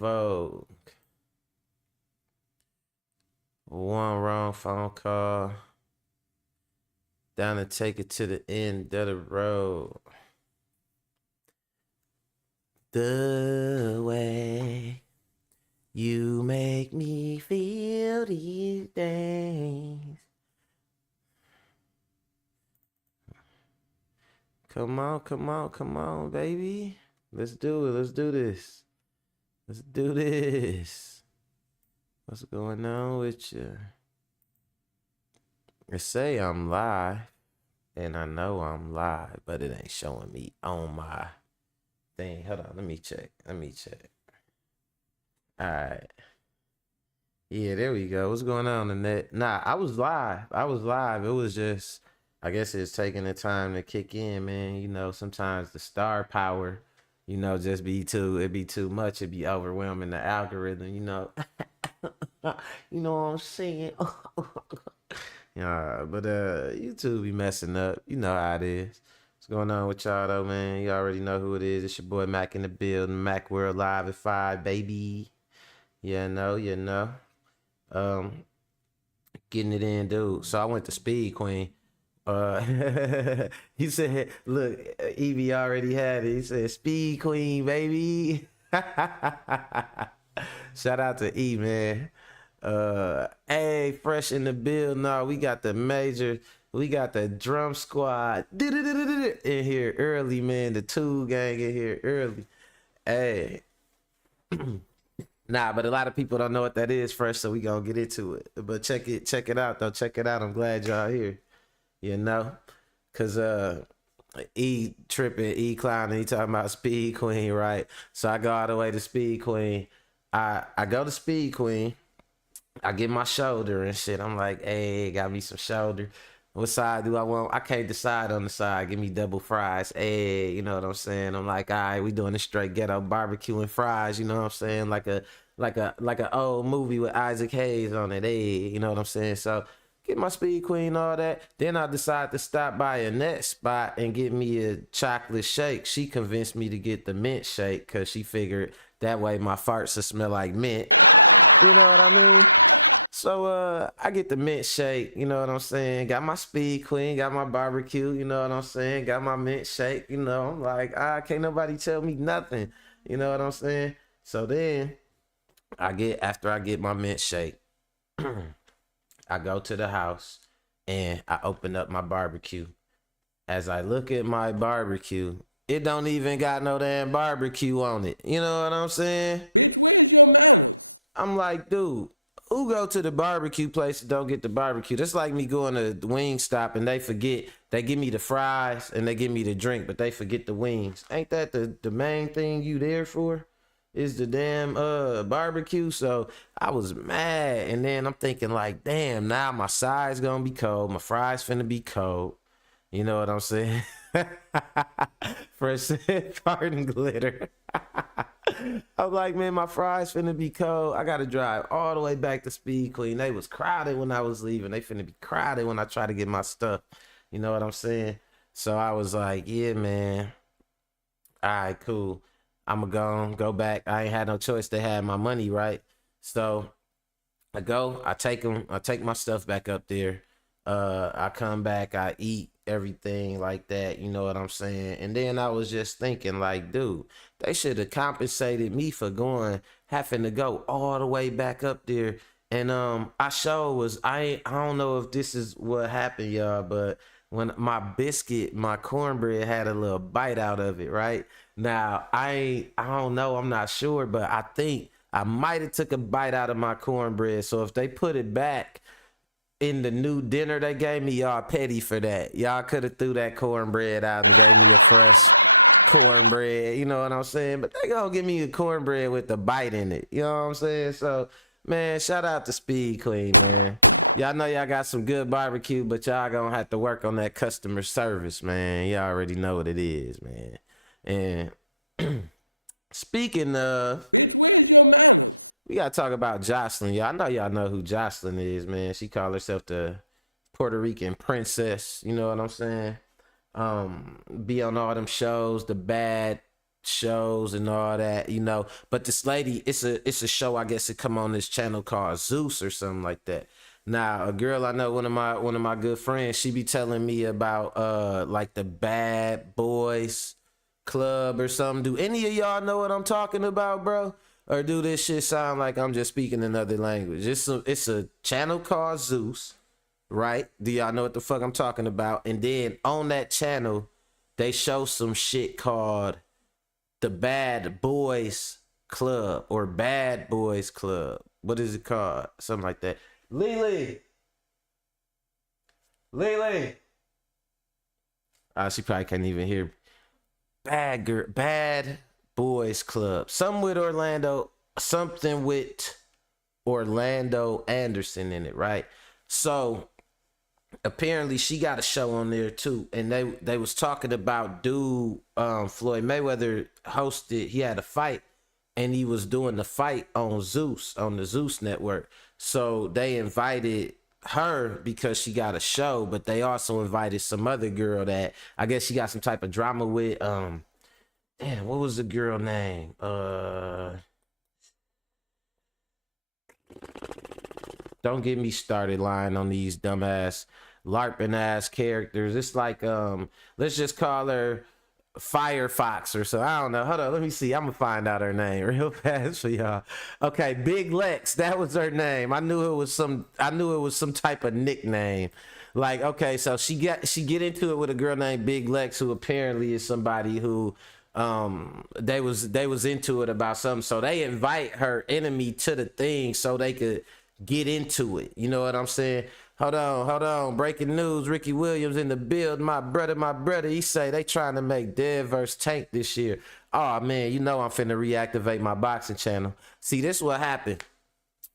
Vogue. One wrong phone call. Down to take it to the end of the road. The way you make me feel these days. Come on, come on, come on, baby. Let's do it. Let's do this. Let's do this. What's going on with you? They say I'm live, and I know I'm live, but it ain't showing me on my thing. Hold on, let me check. Let me check. All right. Yeah, there we go. What's going on in that? Nah, I was live. I was live. It was just, I guess it's taking the time to kick in, man. You know, sometimes the star power, just it'd be too much. It'd be overwhelming the algorithm, you know what I'm saying? Yeah, but YouTube be messing up. You know how it is. What's going on with y'all though, man? You already know who it is. It's your boy Mac in the building. Mac World Live at 5, baby. You know. Um, Getting it in, dude. So I went to Speed Queen. He said, look, Evie already had it. He said, Speed Queen, baby. Shout out to E, man. Hey, fresh in the build. No, we got the drum squad in here early, man. The tool gang in here early. Hey. Nah, but a lot of people don't know what that is, fresh, so we gonna get into it. But check it out though. Check it out. I'm glad y'all here. You know? Cause E tripping, E clowning, he talking about Speed Queen, right? So I go all the way to Speed Queen. I go to Speed Queen. I get my shoulder and shit. I'm like, hey, got me some shoulder. What side do I want? I can't decide on the side. Give me double fries. Hey, you know what I'm saying? I'm like, all right, we doing a straight ghetto barbecue and fries. You know what I'm saying? Like a old movie with Isaac Hayes on it. Hey, you know what I'm saying? So get my Speed Queen, all that. Then I decide to stop by a net spot and get me a chocolate shake. She convinced me to get the mint shake because she figured that way my farts will smell like mint. You know what I mean? So I get the mint shake, you know what I'm saying? Got my Speed Queen, got my barbecue, you know what I'm saying? Got my mint shake, you know. I'm like, can't nobody tell me nothing. You know what I'm saying? So then after I get my mint shake, I go to the house and I open up my barbecue. As I look at my barbecue, it don't even got no damn barbecue on it. You know what I'm saying? I'm like, dude, who go to the barbecue place and don't get the barbecue? That's like me going to the wing stop and they forget, they give me the fries and they give me the drink, but they forget the wings. Ain't that the main thing you there for? Is the damn barbecue. So I was mad. And then I'm thinking like, damn, now my side's gonna be cold. My fries finna be cold. You know what I'm saying? Fresh garden glitter. I'm like, man, my fries finna be cold. I gotta drive all the way back to Speed Queen. They was crowded when I was leaving. They finna be crowded when I try to get my stuff. You know what I'm saying? So I was like, yeah, man. All right, cool. I'ma go back. I ain't had no choice. They had my money, right? So I take my stuff back up there. I come back, I eat everything like that, you know what I'm saying? And then I was just thinking like, dude, they should have compensated me for having to go all the way back up there. And I don't know if this is what happened, y'all, but when my cornbread had a little bite out of it, right? Now, I don't know, I'm not sure, but I think I might have took a bite out of my cornbread. So if they put it back in the new dinner they gave me, y'all petty for that. Y'all could have threw that cornbread out and gave me a fresh cornbread. You know what I'm saying? But they gonna give me a cornbread with the bite in it. You know what I'm saying? So, man, shout out to Speed Queen, man. Y'all know y'all got some good barbecue, but y'all gonna have to work on that customer service, man. Y'all already know what it is, man. And speaking of, we gotta talk about Jocelyn. Y'all know who Jocelyn is, man. She called herself the Puerto Rican princess. You know what I'm saying? Be on all them shows, the bad shows and all that, you know. But this lady, it's a show, I guess it come on this channel called Zeus or something like that. Now, a girl I know, one of my good friends, she be telling me about like the Bad Boys Club or something. Do any of y'all know what I'm talking about, bro? Or do this shit sound like I'm just speaking another language? It's a channel called Zeus, right? Do y'all know what the fuck I'm talking about? And then on that channel, they show some shit called the Bad Boys Club or Bad Boys Club. What is it called? Something like that. Lily. Lily. She probably can't even hear. Bad Boys Club. Something with Orlando. Something with Orlando Anderson in it, right? So apparently she got a show on there too, and they was talking about dude Floyd Mayweather hosted. He had a fight, and he was doing the fight on Zeus, on the Zeus network. So they invited her because she got a show, but they also invited some other girl that I guess she got some type of drama with. Damn, what was the girl name? Don't get me started lying on these dumbass LARPing ass characters. It's like let's just call her Firefox or so. I don't know. Hold on, let me see. I'm gonna find out her name real fast for y'all. Okay, Big Lex, that was her name. I knew it was some type of nickname. Like, okay, so she get into it with a girl named Big Lex, who apparently is somebody who they was into it about something. So they invite her enemy to the thing so they could get into it. You know what I'm saying? Hold on. Breaking news. Ricky Williams in the build. My brother. He say they trying to make Dev versus Tank this year. Oh man, you know I'm finna reactivate my boxing channel. See, this what happened.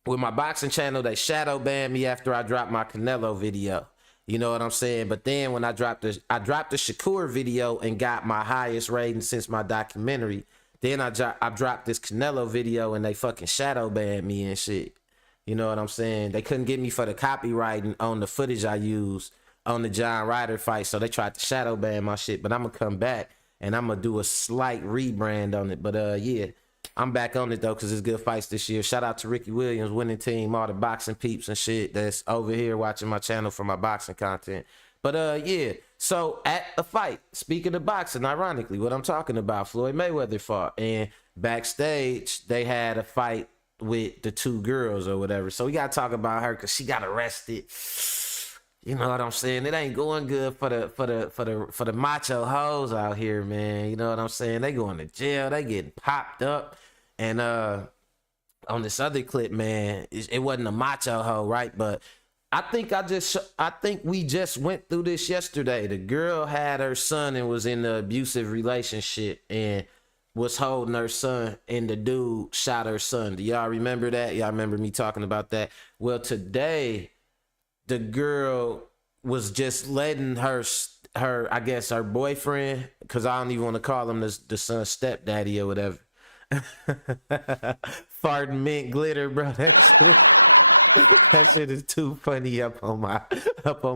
With my boxing channel, they shadow banned me after I dropped my Canelo video. You know what I'm saying? But then when I dropped the Shakur video and got my highest rating since my documentary, then I dropped this Canelo video and they fucking shadow banned me and shit. You know what I'm saying? They couldn't get me for the copywriting on the footage I used on the John Ryder fight, so they tried to shadow ban my shit. But I'm gonna come back and I'm gonna do a slight rebrand on it. But yeah, I'm back on it though, cause it's good fights this year. Shout out to Ricky Williams, winning team, all the boxing peeps and shit that's over here watching my channel for my boxing content. But yeah, so at a fight, speaking of boxing, ironically, what I'm talking about, Floyd Mayweather fought, and backstage they had a fight with the two girls or whatever. So we gotta talk about her because she got arrested. You know what I'm saying? It ain't going good for the macho hoes out here, man. You know what I'm saying? They going to jail. They getting popped up. And on this other clip, man, it wasn't a macho hoe, right? But I think we just went through this yesterday. The girl had her son and was in an abusive relationship and was holding her son, and the dude shot her son. Do y'all remember that? Y'all remember me talking about that? Well, today the girl was just letting her I guess her boyfriend, because I don't even want to call him the son's stepdaddy or whatever. Farting mint glitter, bro. That shit is too funny up on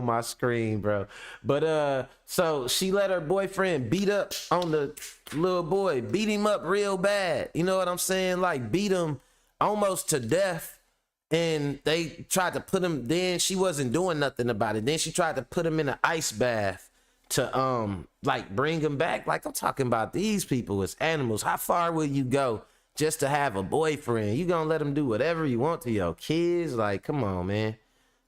my screen, bro. But so she let her boyfriend beat up on the little boy, beat him up real bad. You know what I'm saying? Like beat him almost to death. And they tried to put him, then she wasn't doing nothing about it. Then she tried to put him in an ice bath to like bring him back. Like, I'm talking about these people as animals. How far will you go just to have a boyfriend? You gonna let him do whatever you want to your kids? Like, come on, man.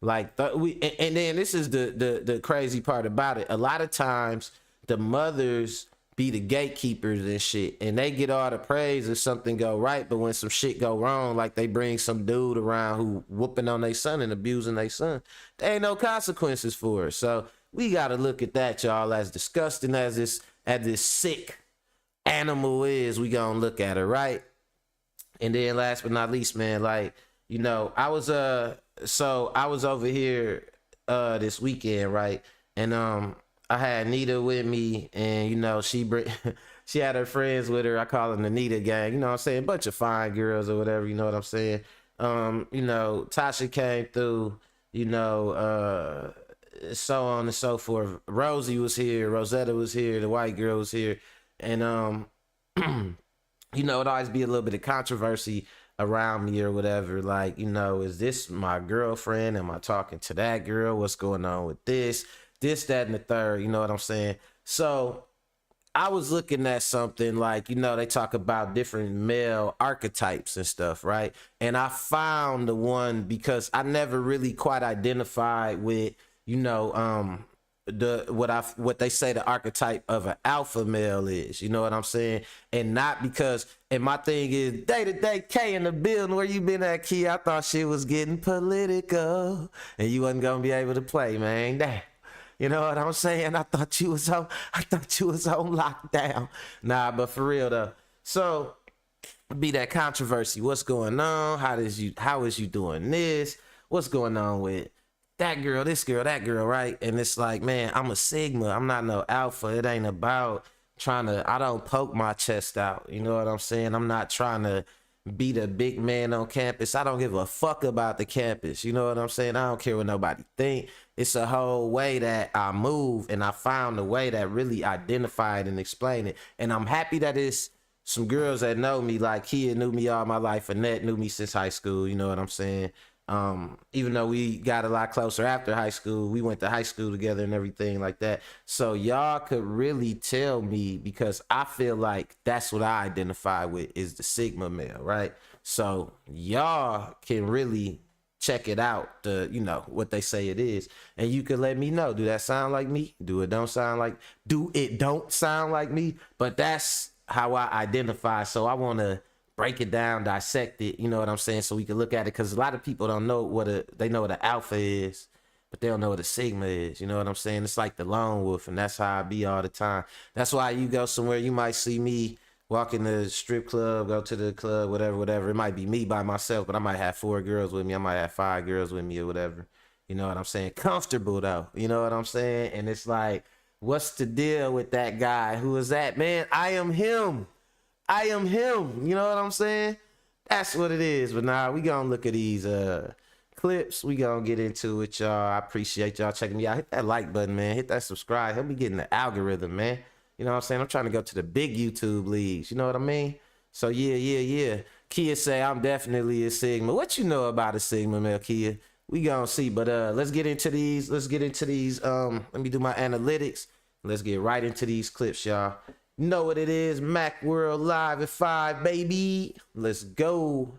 Like and then this is the crazy part about it. A lot of times the mothers be the gatekeepers and shit, and they get all the praise if something go right, but when some shit go wrong, like they bring some dude around who whooping on their son and abusing their son, there ain't no consequences for it. So we gotta look at that, y'all. As disgusting as this sick animal is, we gonna look at her, right? And then last but not least, man, like, you know, I was over here this weekend, right? And I had Nita with me, and you know, she had her friends with her. I call them the Nita gang, you know what I'm saying? Bunch of fine girls or whatever, you know what I'm saying? You know, Tasha came through, you know, so on and so forth. Rosie was here, Rosetta was here, the white girl was here, and you know, it always be a little bit of controversy around me or whatever. Like, you know, is this my girlfriend? Am I talking to that girl? What's going on with this, that, and the third? You know what I'm saying? So I was looking at something like, you know, they talk about different male archetypes and stuff, right? And I found the one because I never really quite identified with, you know, what they say the archetype of an alpha male is, you know what I'm saying? And not because, and my thing is day to day K in the building. Where you been at, Key? I thought shit was getting political and you wasn't gonna be able to play, man. Damn. You know what I'm saying? I thought you was on lockdown. Nah, but for real though. So be that controversy. What's going on? How is you doing this? What's going on with that girl, this girl, that girl, right? And it's like, man, I'm a Sigma. I'm not no alpha. It ain't about I don't poke my chest out. You know what I'm saying? I'm not trying to be the big man on campus. I don't give a fuck about the campus. You know what I'm saying? I don't care what nobody think. It's a whole way that I move, and I found a way that really identified and explained it. And I'm happy that it's some girls that know me, like Kia knew me all my life, Annette knew me since high school. You know what I'm saying? Even though we got a lot closer after high school, we went to high school together and everything like that. So y'all could really tell me, because I feel like that's what I identify with, is the Sigma male, right? So y'all can really check it out, you know what they say it is, and you can let me know, do that sound like me? Do it don't sound like me? But that's how I identify. So I want to break it down, dissect it, you know what I'm saying, so we can look at it, because a lot of people don't know they know what an alpha is, but they don't know what a Sigma is. You know what I'm saying? It's like the lone wolf, and that's how I be all the time. That's why you go somewhere, you might see me walk in the strip club, go to the club, whatever. It might be me by myself, but I might have 4 girls with me. I might have 5 girls with me or whatever. You know what I'm saying? Comfortable though. You know what I'm saying? And it's like, what's the deal with that guy? Who is that? Man, I am him. I am him. You know what I'm saying? That's what it is. But nah, we gonna look at these clips. We gonna get into it, y'all. I appreciate y'all checking me out. Hit that like button, man. Hit that subscribe. Help me get in the algorithm, man. You know what I'm saying? I'm trying to go to the big YouTube leagues. You know what I mean? So yeah. Kia say I'm definitely a Sigma. What you know about a Sigma, male, Kia? We gonna see. But let's get into these. Let me do my analytics. Let's get right into these clips, y'all. You know what it is? Mac World Live at 5, baby. Let's go.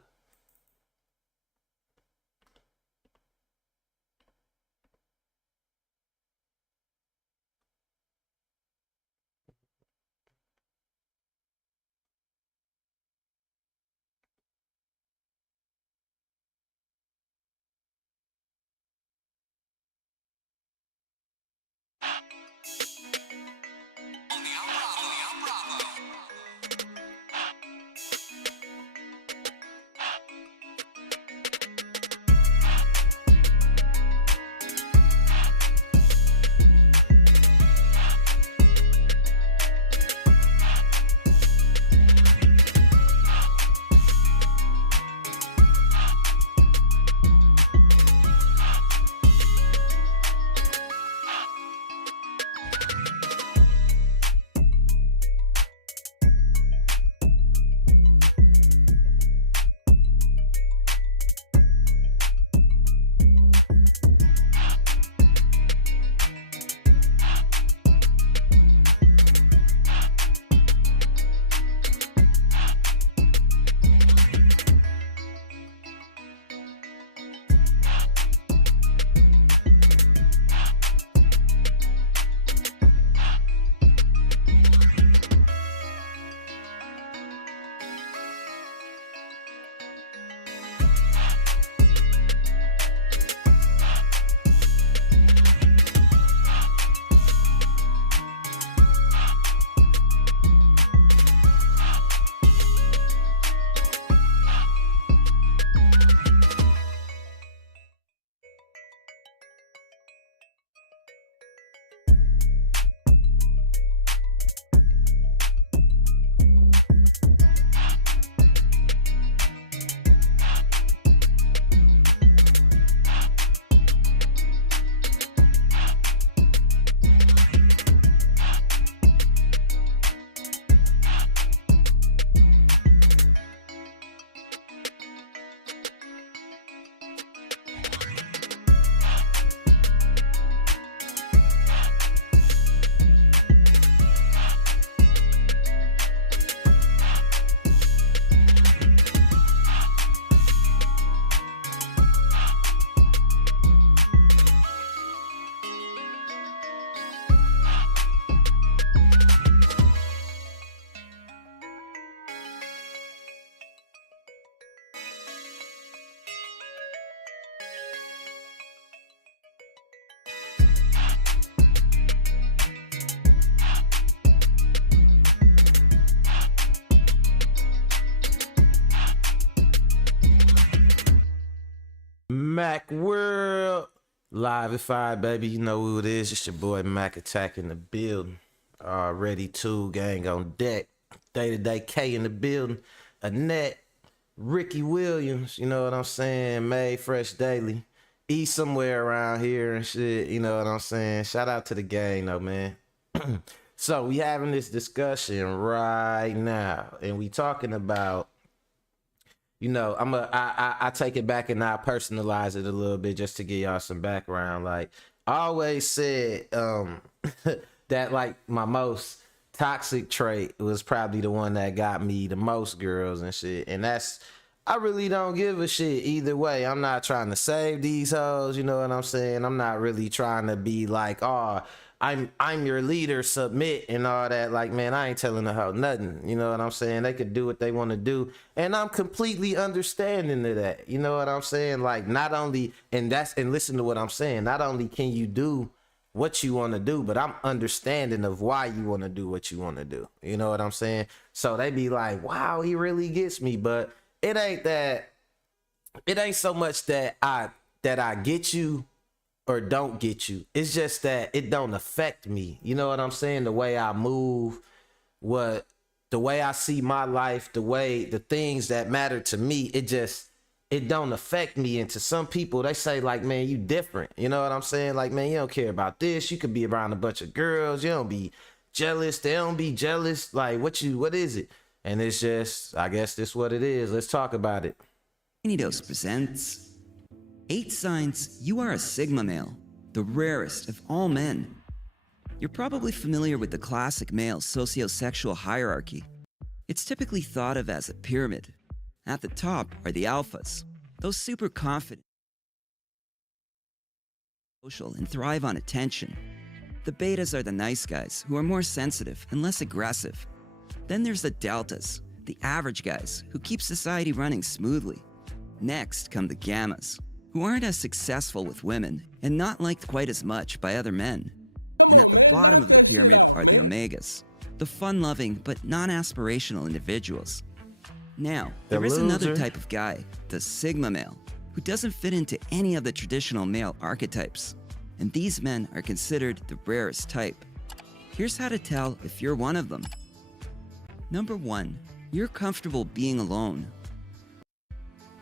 Mac World. Live at 5, baby. You know who it is. It's your boy Mac Attack in the building. Already two gang on deck. Day-to-day K in the building. Annette. Ricky Williams. You know what I'm saying? Made Fresh Daily. E somewhere around here and shit. You know what I'm saying? Shout out to the gang though, man. So we having this discussion right now. And we talking about, you know, I take it back and I personalize it a little bit just to give y'all some background. Like I always said that like my most toxic trait was probably the one that got me the most girls and shit. And that's, I really don't give a shit either way. I'm not trying to save these hoes, you know what I'm saying? I'm not really trying to be like, oh, I'm your leader, submit and all that. Like, man, I ain't telling a hoe nothing. You know what I'm saying? They could do what they want to do. And I'm completely understanding of that. You know what I'm saying? Like, not only, and listen to what I'm saying, not only can you do what you want to do, but I'm understanding of why you want to do what you want to do. You know what I'm saying? So they be like, wow, he really gets me. But it ain't so much that I get you or don't get you. It's just that it don't affect me. You know what I'm saying? The way I move, the way I see my life, the things that matter to me, it don't affect me. And to some people, they say like, man, you different. You know what I'm saying? Like, man, you don't care about this. You could be around a bunch of girls. You don't be jealous. They don't be jealous. Like, what is it? And it's just, I guess this what it is. Let's talk about it. Anidos presents 8 signs you are a Sigma male, the rarest of all men. You're probably familiar with the classic male sociosexual hierarchy. It's typically thought of as a pyramid. At the top are the alphas, those super confident, social, and thrive on attention. The betas are the nice guys who are more sensitive and less aggressive. Then there's the deltas, the average guys who keep society running smoothly. Next come the gammas, who aren't as successful with women and not liked quite as much by other men. And at the bottom of the pyramid are the omegas, the fun-loving but non-aspirational individuals. Now, there is another type of guy, the Sigma male, who doesn't fit into any of the traditional male archetypes. And these men are considered the rarest type. Here's how to tell if you're one of them. Number 1, you're comfortable being alone.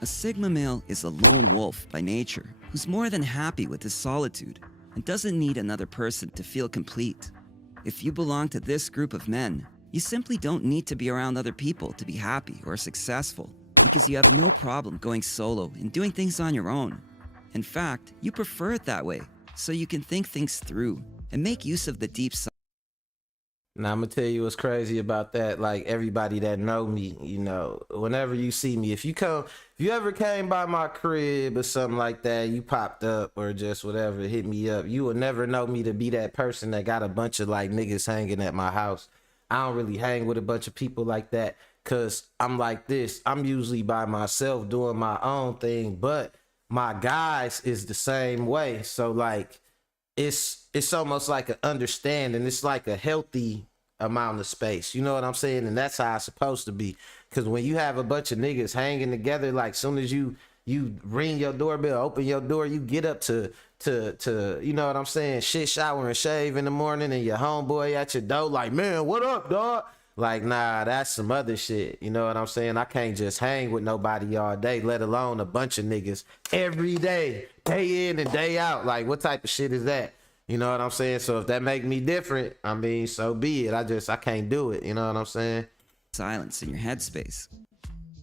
A Sigma male is a lone wolf by nature who's more than happy with his solitude and doesn't need another person to feel complete. If you belong to this group of men, you simply don't need to be around other people to be happy or successful because you have no problem going solo and doing things on your own. In fact, you prefer it that way so you can think things through and make use of the deep side. Now, I'm gonna tell you what's crazy about that. Like, everybody that know me, you know, whenever you see me, if you ever came by my crib or something like that, you popped up or just whatever, hit me up, you will never know me to be that person that got a bunch of like niggas hanging at my house. I don't really hang with a bunch of people like that because I'm like this. I'm usually by myself doing my own thing, but my guys is the same way. So like, it's almost like an understanding. It's like a healthy amount of space. You know what I'm saying? And that's how it's supposed to be. Because when you have a bunch of niggas hanging together, like soon as you ring your doorbell, open your door, you get up to you know what I'm saying, shit, shower and shave in the morning, and your homeboy at your door like, man, what up, dog? Like, nah, that's some other shit. You know what I'm saying? I can't just hang with nobody all day, let alone a bunch of niggas every day in and day out. Like, what type of shit is that? You know what I'm saying? So if that make me different, I mean, so be it. I can't do it. You know what I'm saying? Silence in your headspace.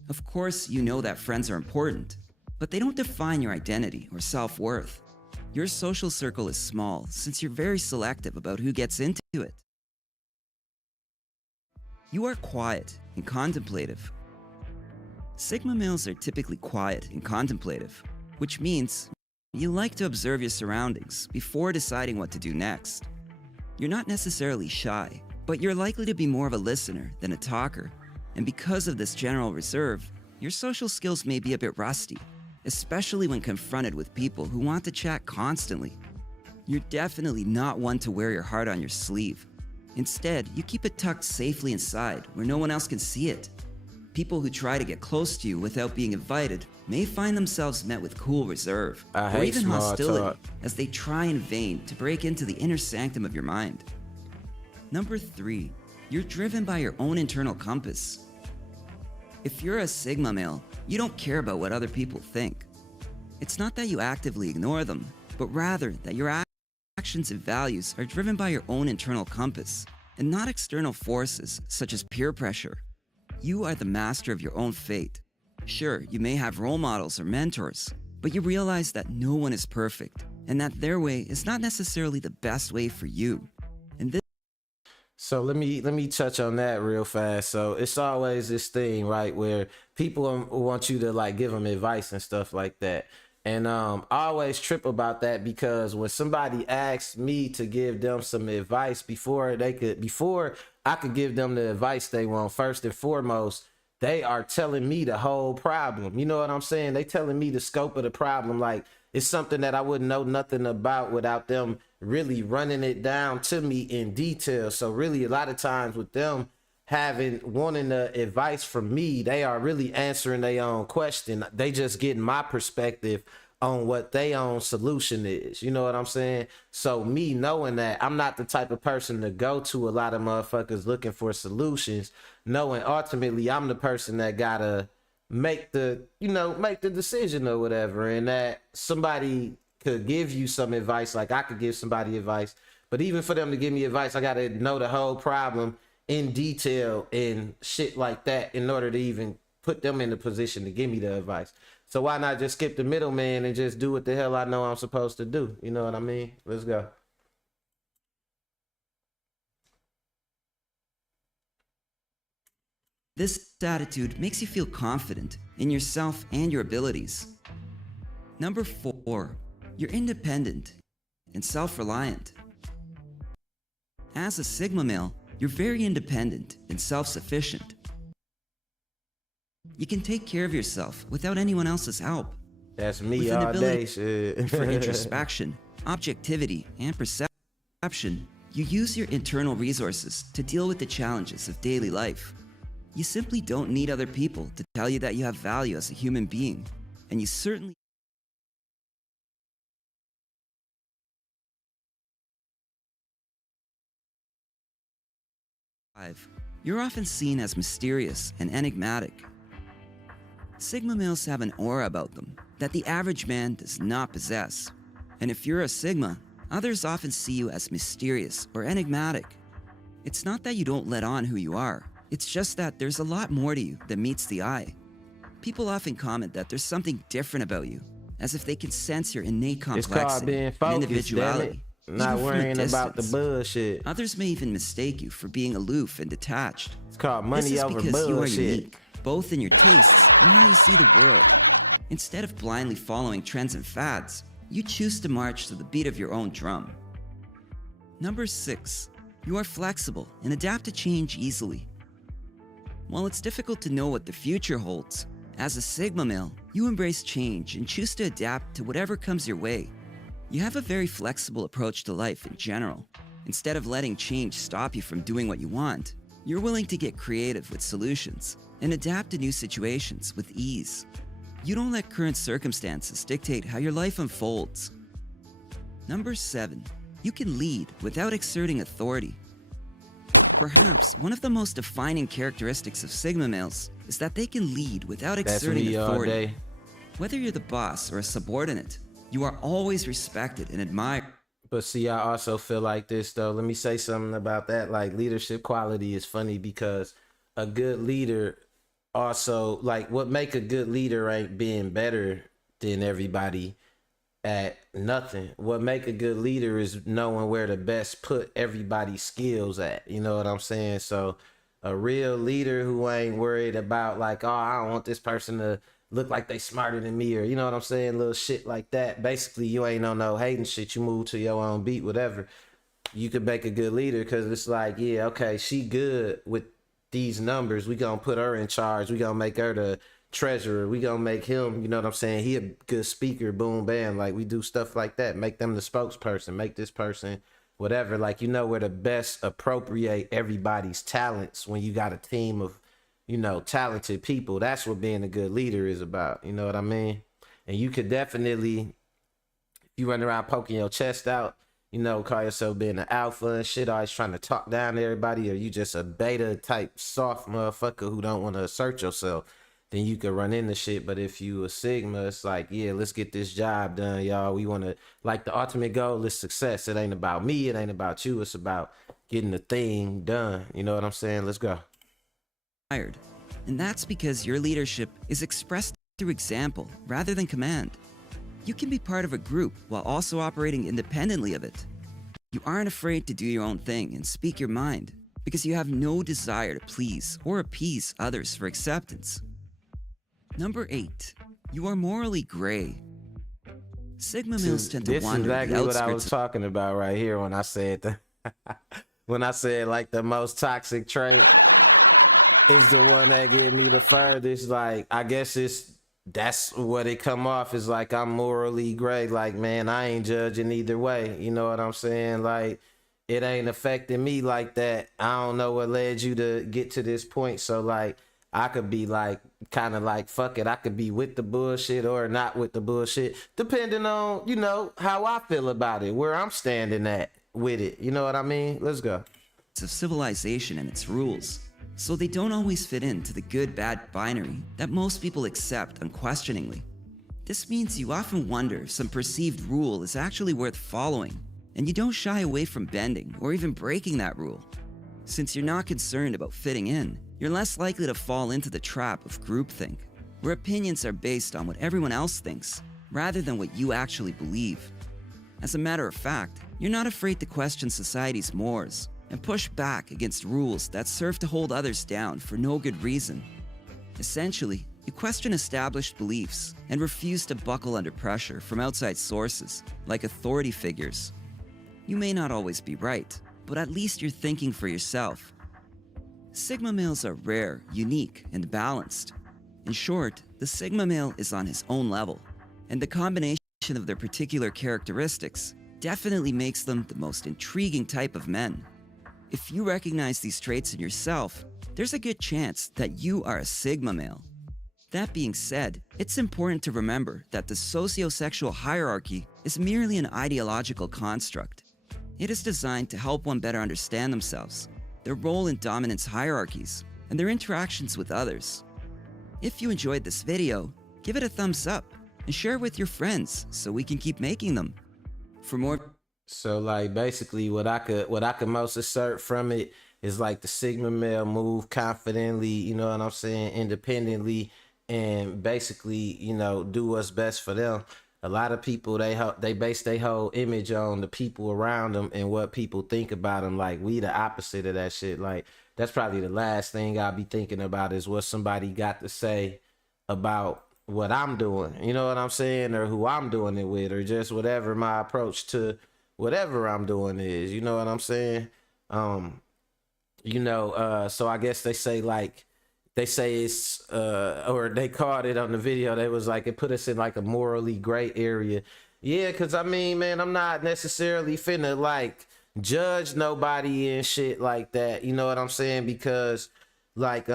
Of course, you know that friends are important, but they don't define your identity or self-worth. Your social circle is small since you're very selective about who gets into it. You are quiet and contemplative. Sigma males are typically quiet and contemplative, which means you like to observe your surroundings before deciding what to do next. You're not necessarily shy, but you're likely to be more of a listener than a talker. And because of this general reserve, your social skills may be a bit rusty, especially when confronted with people who want to chat constantly. You're definitely not one to wear your heart on your sleeve. Instead, you keep it tucked safely inside where no one else can see it. People who try to get close to you without being invited may find themselves met with cool reserve I or hate even small hostility talk. as they try in vain to break into the inner sanctum of your mind. Number 3, you're driven by your own internal compass. If you're a Sigma male, you don't care about what other people think. It's not that you actively ignore them, but rather that your actions and values are driven by your own internal compass and not external forces such as peer pressure. You are the master of your own fate. Sure, you may have role models or mentors, but you realize that no one is perfect and that their way is not necessarily the best way for you. And this So let me touch on that real fast. So it's always this thing, right, where people want you to like give them advice and stuff like that. And I always trip about that because when somebody asks me to give them some advice before I could give them the advice they want, first and foremost, they are telling me the whole problem. You know what I'm saying? They telling me the scope of the problem. Like it's something that I wouldn't know nothing about without them really running it down to me in detail. So really a lot of times with them wanting the advice from me, they are really answering their own question. They just getting my perspective on what they own solution is. You know what I'm saying? So me knowing that I'm not the type of person to go to a lot of motherfuckers looking for solutions, knowing ultimately I'm the person that gotta make the decision or whatever, and that somebody could give you some advice, like I could give somebody advice, but even for them to give me advice, I gotta know the whole problem in detail and shit like that in order to even put them in the position to give me the advice. So why not just skip the middleman and just do what the hell I know I'm supposed to do? You know what I mean? Let's go. attitude makes you feel confident in yourself and your abilities. Number 4, you're independent and self-reliant. As a Sigma male, you're very independent and self-sufficient. You can take care of yourself without anyone else's help. That's me With an all day. ability Shit. for introspection, objectivity, and perception, you use your internal resources to deal with the challenges of daily life. You simply don't need other people to tell you that you have value as a human being, and you certainly 5. You're often seen as mysterious and enigmatic. Sigma males have an aura about them that the average man does not possess. And if you're a Sigma, others often see you as mysterious or enigmatic. It's not that you don't let on who you are, it's just that there's a lot more to you than meets the eye. People often comment that there's something different about you, as if they can sense your innate It's called complexity being and focused, damn it. individuality. Not even from a worrying about the distance. bullshit. Others may even mistake you for being aloof and detached. It's called This money is over because you are bullshit. unique, both in your tastes and how you see the world. Instead of blindly following trends and fads, you choose to march to the beat of your own drum. Number 6, you are flexible and adapt to change easily. While it's difficult to know what the future holds, as a Sigma male, you embrace change and choose to adapt to whatever comes your way. You have a very flexible approach to life in general. Instead of letting change stop you from doing what you want, you're willing to get creative with solutions and adapt to new situations with ease. You don't let current circumstances dictate how your life unfolds. Number 7, you can lead without exerting authority. Perhaps one of the most defining characteristics of Sigma males is that they can lead without That's exerting me all authority. day. Whether you're the boss or a subordinate, you are always respected and admired. But see, I also feel like this though. Let me say something about that. Like leadership quality is funny because a good leader also, like what make a good leader ain't being better than everybody at nothing. What make a good leader is knowing where to best put everybody's skills at. You know what I'm saying? So a real leader who ain't worried about like, oh, I don't want this person to look like they smarter than me, or you know what I'm saying, little shit like that. Basically, you ain't on no hating shit. You move to your own beat, whatever. You could make a good leader because it's like, yeah, okay, she good with these numbers. We gonna put her in charge. We gonna make her the treasurer. We gonna make him, you know what I'm saying, he a good speaker. Boom, bam. Like we do stuff like that. Make them the spokesperson. Make this person whatever. Like you know where to best appropriate everybody's talents when you got a team of you know, talented people. That's what being a good leader is about. You know what I mean? And you could definitely, you run around poking your chest out, you know, call yourself being an alpha and shit, always trying to talk down to everybody, or you just a beta type soft motherfucker who don't want to assert yourself, then you could run into shit. But if you a Sigma, it's like, yeah, let's get this job done, y'all. We want to, like, the ultimate goal is success. It ain't about me. It ain't about you. It's about getting the thing done. You know what I'm saying? Let's go. And that's because your leadership is expressed through example rather than command. You can be part of a group while also operating independently of it. You aren't afraid to do your own thing and speak your mind because you have no desire to please or appease others for acceptance. Number 8, you are morally gray. Sigma males tend to This is wander exactly the what I was outskirts. talking about right here when I said the when I said like the most toxic trait is the one that get me the furthest. Like, I guess that's what it come off is like I'm morally gray. Like, man, I ain't judging either way. You know what I'm saying? Like, it ain't affecting me like that. I don't know what led you to get to this point. So like, I could be like, kind of like, fuck it. I could be with the bullshit or not with the bullshit, depending on, you know, how I feel about it, where I'm standing at with it. You know what I mean? Let's go. Of civilization and its rules, so they don't always fit into the good-bad binary that most people accept unquestioningly. This means you often wonder if some perceived rule is actually worth following, and you don't shy away from bending or even breaking that rule. Since you're not concerned about fitting in, you're less likely to fall into the trap of groupthink, where opinions are based on what everyone else thinks, rather than what you actually believe. As a matter of fact, you're not afraid to question society's mores and push back against rules that serve to hold others down for no good reason. Essentially, you question established beliefs and refuse to buckle under pressure from outside sources, like authority figures. You may not always be right, but at least you're thinking for yourself. Sigma males are rare, unique, and balanced. In short, the Sigma male is on his own level, and the combination of their particular characteristics definitely makes them the most intriguing type of men. If you recognize these traits in yourself, there's a good chance that you are a Sigma male. That being said, it's important to remember that the sociosexual hierarchy is merely an ideological construct. It is designed to help one better understand themselves, their role in dominance hierarchies, and their interactions with others. If you enjoyed this video, give it a thumbs up and share it with your friends so we can keep making them. For more, So like basically what I could most assert from it is like the Sigma male move confidently, you know what I'm saying, independently, and basically, you know, do what's best for them. A lot of people, they base their whole image on the people around them and what people think about them. Like, we the opposite of that shit. Like, that's probably the last thing I'll be thinking about is what somebody got to say about what I'm doing, you know what I'm saying, or who I'm doing it with, or just whatever my approach to whatever I'm doing is, you know what I'm saying? So I guess they say it's or they called it on the video, they was like, it put us in like a morally gray area. Yeah, cause I mean, man, I'm not necessarily finna like judge nobody and shit like that, you know what I'm saying? Because like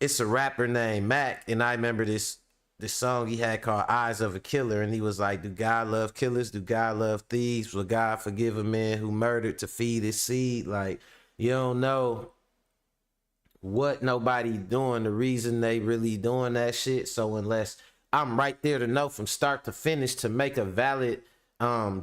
it's a rapper named Mac, and I remember this song he had called Eyes of a Killer, and he was like, do God love killers? Do God love thieves? Will God forgive a man who murdered to feed his seed? Like, you don't know what nobody doing, the reason they really doing that shit. So unless I'm right there to know from start to finish to make a valid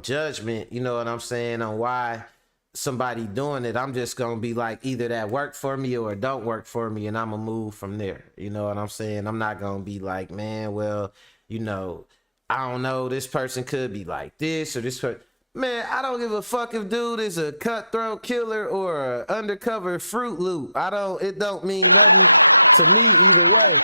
judgment, you know what I'm saying, on why somebody doing it, I'm just gonna be like, either that work for me or it don't work for me, and I'm gonna move from there. You know what I'm saying? I'm not gonna be like, man, well, you know, I don't know, this person could be like this or this person. Man, I don't give a fuck if dude is a cutthroat killer or a undercover Fruit Loop. It don't mean nothing to me either way.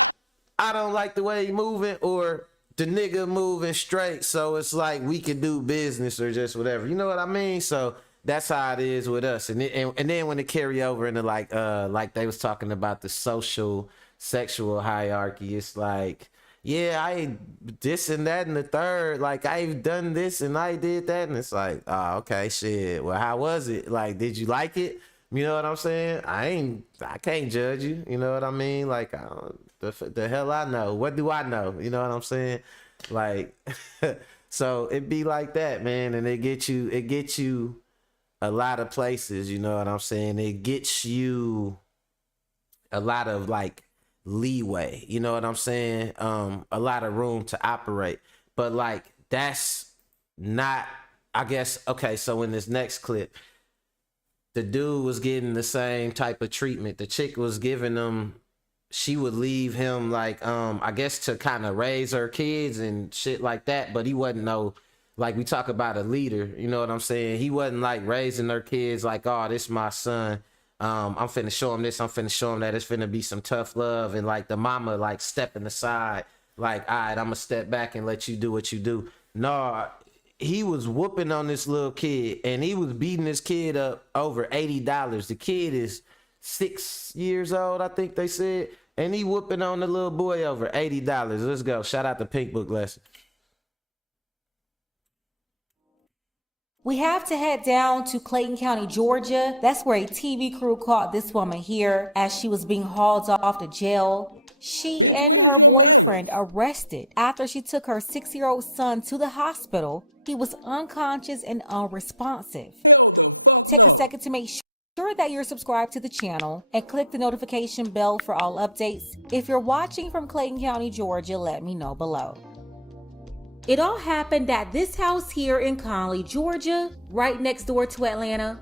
I don't like the way he moving or the nigga moving straight. So it's like we can do business or just whatever. You know what I mean? So that's how it is with us. And then when it carry over into like they was talking about the social sexual hierarchy, it's like, yeah, I this and that and the third, like I've done this and I did that, and it's like, oh, okay, shit. Well, how was it? Like, did you like it? You know what I'm saying? I can't judge you. You know what I mean? Like, the hell I know. What do I know? You know what I'm saying? Like, so it be like that, man. And it gets you a lot of places. You know what I'm saying? It gets you a lot of like leeway. You know what I'm saying? A lot of room to operate. But like, that's not, I guess, okay, so in this next clip, the dude was getting the same type of treatment. The chick was giving him, she would leave him like, I guess to kind of raise her kids and shit like that. But he wasn't no, like we talk about a leader, you know what I'm saying? He wasn't like raising her kids like, oh, this my son. I'm finna show him this, I'm finna show him that. It's finna be some tough love. And like the mama like stepping aside, like, all right, I'm gonna step back and let you do what you do. No, he was whooping on this little kid, and he was beating this kid up over $80. The kid is 6 years old, I think they said, and he whooping on the little boy over $80. Let's go. Shout out to Pink Book Lesson. We have to head down to Clayton County, Georgia. That's where a TV crew caught this woman here as she was being hauled off to jail. She and her boyfriend arrested after she took her 6-year-old son to the hospital. He was unconscious and unresponsive. Take a second to make sure that you're subscribed to the channel and click the notification bell for all updates. If you're watching from Clayton County, Georgia, let me know below. It all happened at this house here in Conley, Georgia, right next door to Atlanta.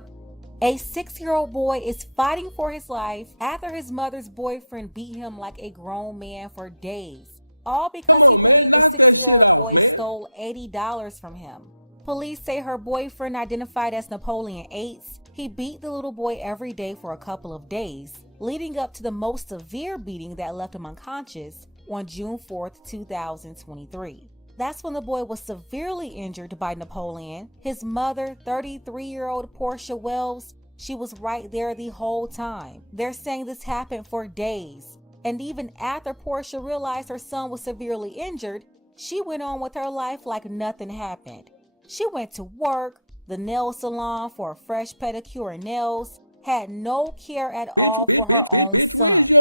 A 6-year-old boy is fighting for his life after his mother's boyfriend beat him like a grown man for days, all because he believed the 6-year-old boy stole $80 from him. Police say her boyfriend, identified as Napoleon 8, he beat the little boy every day for a couple of days, leading up to the most severe beating that left him unconscious on June 4th, 2023. That's when the boy was severely injured by Napoleon. His mother, 33-year-old Portia Wells, she was right there the whole time. They're saying this happened for days. And even after Portia realized her son was severely injured, she went on with her life like nothing happened. She went to work, the nail salon for a fresh pedicure and nails, had no care at all for her own son.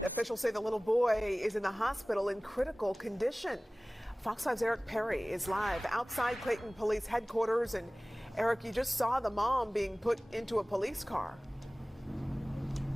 Officials say the little boy is in the hospital in critical condition. Fox 5's Eric Perry is live outside Clayton Police Headquarters. And Eric, you just saw the mom being put into a police car.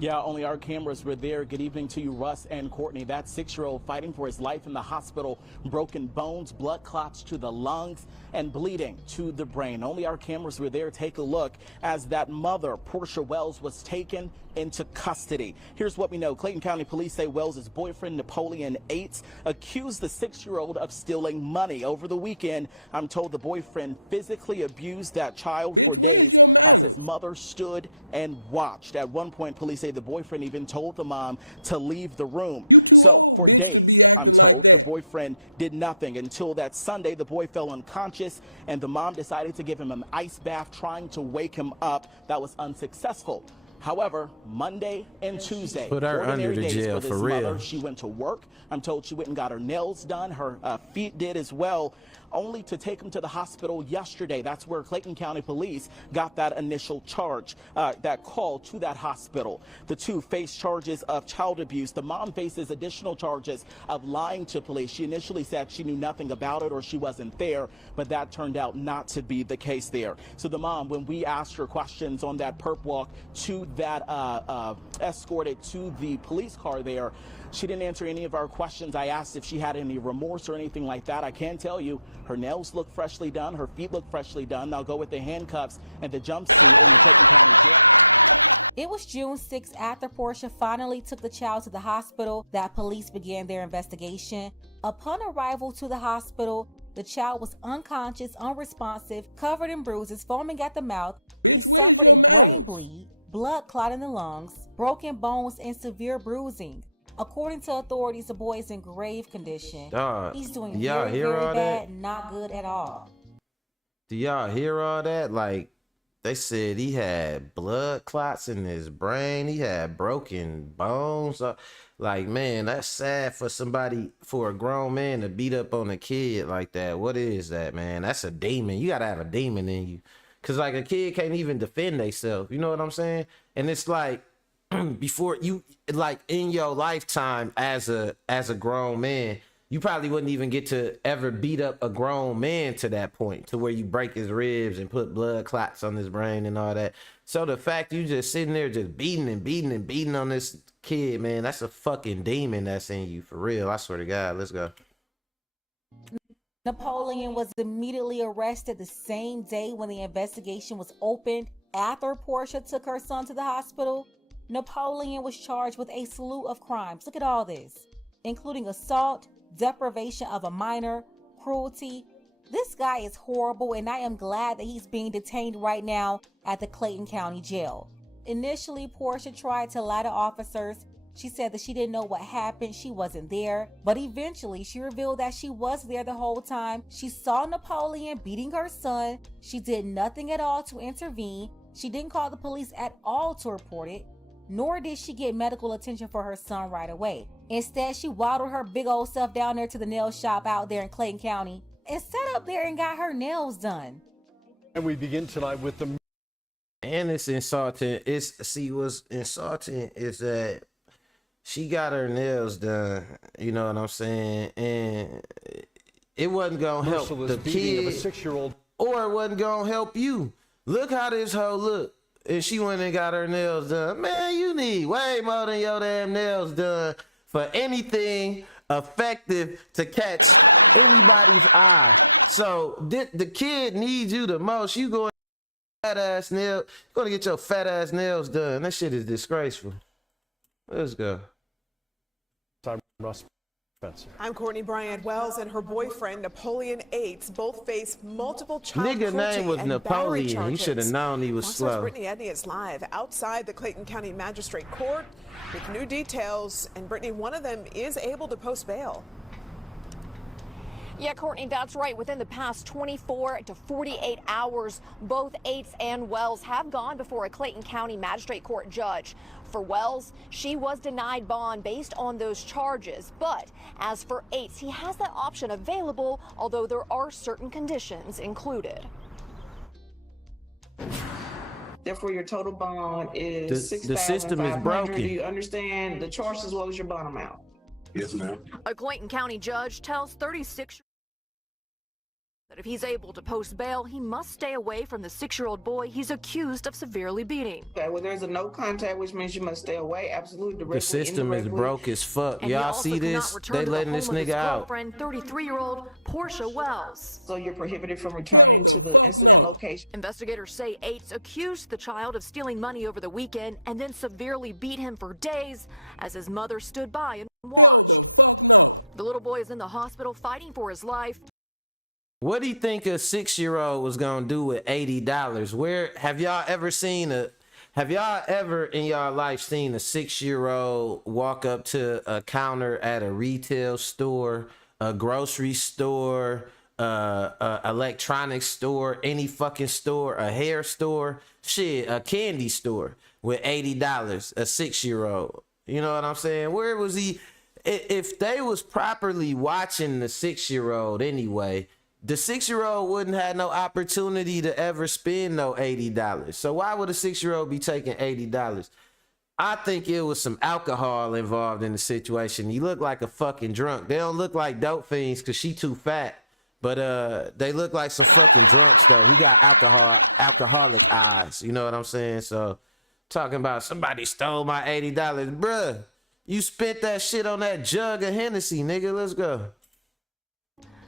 Yeah, only our cameras were there. Good evening to you, Russ and Courtney. That 6-year-old fighting for his life in the hospital, broken bones, blood clots to the lungs, and bleeding to the brain. Only our cameras were there. Take a look as that mother, Portia Wells, was taken into custody. Here's what we know. Clayton County Police say Wells' boyfriend, Napoleon 8, accused the 6-year-old of stealing money. Over the weekend, I'm told the boyfriend physically abused that child for days as his mother stood and watched. At one point, police say the boyfriend even told the mom to leave the room. So for days, I'm told, the boyfriend did nothing until that Sunday, the boy fell unconscious and the mom decided to give him an ice bath, trying to wake him up. That was unsuccessful. However, Monday and Tuesday, put her under the jail for real. Mother, she went to work. I'm told she went and got her nails done. Her feet did as well, only to take him to the hospital yesterday. That's where Clayton County Police got that initial charge, that call to that hospital. The two face charges of child abuse. The mom faces additional charges of lying to police. She initially said she knew nothing about it or she wasn't there, but that turned out not to be the case there. So the mom, when we asked her questions on that perp walk to that escorted to the police car there, she didn't answer any of our questions. I asked if she had any remorse or anything like that. I can tell you her nails look freshly done, her feet look freshly done. I'll go with the handcuffs and the jumpsuit in the Clayton County jail. It was June 6th, after Portia finally took the child to the hospital, that police began their investigation. Upon arrival to the hospital, the child was unconscious, unresponsive, covered in bruises, foaming at the mouth. He suffered a brain bleed, blood clot in the lungs, broken bones, and severe bruising. According to authorities, the boy is in grave condition. He's doing very bad, not good at all. Do y'all hear all that? Like, they said he had blood clots in his brain. He had broken bones. Like, man, that's sad for somebody, for a grown man to beat up on a kid like that. What is that, man? That's a demon. You gotta have a demon in you Cause like a kid can't even defend themselves. You know what I'm saying? And it's like before you, like in your lifetime as a grown man, you probably wouldn't even get to ever beat up a grown man to that point, to where you break his ribs and put blood clots on his brain and all that. So the fact you just sitting there just beating and beating and beating on this kid, man, that's a fucking demon that's in you, for real. I swear to God. Let's go. Napoleon was immediately arrested the same day when the investigation was opened. After Portia took her son to the hospital, Napoleon was charged with a slew of crimes. Look at all this, including assault, deprivation of a minor, cruelty. This guy is horrible, and I am glad that he's being detained right now at the Clayton County Jail. Initially, Portia tried to lie to officers. She said that she didn't know what happened, she wasn't there. But eventually, she revealed that she was there the whole time. She saw Napoleon beating her son. She did nothing at all to intervene. She didn't call the police at all to report it, nor did she get medical attention for her son right away. Instead, she waddled her big old self down there to the nail shop out there in Clayton County and sat up there and got her nails done. And we begin tonight with the... And it's insulting. What's insulting is that she got her nails done, you know what I'm saying? And it wasn't gonna help the kid, of a 6-year-old, or it wasn't gonna help you. Look how this hoe look. And she went and got her nails done. Man, you need way more than your damn nails done for anything effective to catch anybody's eye. So the kid needs you the most. You going fat ass nail, you're gonna get your fat ass nails done. That shit is disgraceful. Let's go. Russ Spencer. I'm Courtney Bryant. Wells and her boyfriend Napoleon Eights both face multiple child Nigga cruelty name was and battery Napoleon. charges. You should have known he was Fox slow. Brittany Edney is live outside the Clayton County Magistrate Court with new details. And Brittany, one of them is able to post bail. Yeah, Courtney, that's right. Within the past 24 to 48 hours, both Eights and Wells have gone before a Clayton County Magistrate Court judge. For Wells, she was denied bond based on those charges. But as for Eights, he has that option available, although there are certain conditions included. Therefore, your total bond is The system is broken. $6,500. Do you understand the charge as well as your bond amount? Yes, ma'am. A Clayton County judge tells 36 that if he's able to post bail, he must stay away from the 6-year-old boy he's accused of severely beating. Okay, well, there's a no contact, which means you must stay away. Absolutely, directly, The system is indirectly. broke as fuck. And he Y'all also see cannot this? return They to the letting this home of his nigga out. girlfriend, 33-year-old Portia Wells. So you're prohibited from returning to the incident location. Investigators say Eights accused the child of stealing money over the weekend and then severely beat him for days as his mother stood by and watched. The little boy is in the hospital fighting for his life. What do you think a 6-year-old was gonna do with $80? Where have y'all ever in y'all life seen a 6-year-old walk up to a counter at a retail store, a grocery store, a electronics store, any fucking store, a hair store, shit, a candy store with $80? A 6-year-old. You know what I'm saying? Where was he? If they was properly watching the 6-year-old anyway, the 6-year-old wouldn't have no opportunity to ever spend no $80. So why would a 6-year-old be taking $80? I think it was some alcohol involved in the situation. You look like a fucking drunk. They don't look like dope fiends because she too fat. But they look like some fucking drunks though. He got alcoholic eyes. You know what I'm saying? So talking about somebody stole my $80. Bruh, you spent that shit on that jug of Hennessy, nigga. Let's go.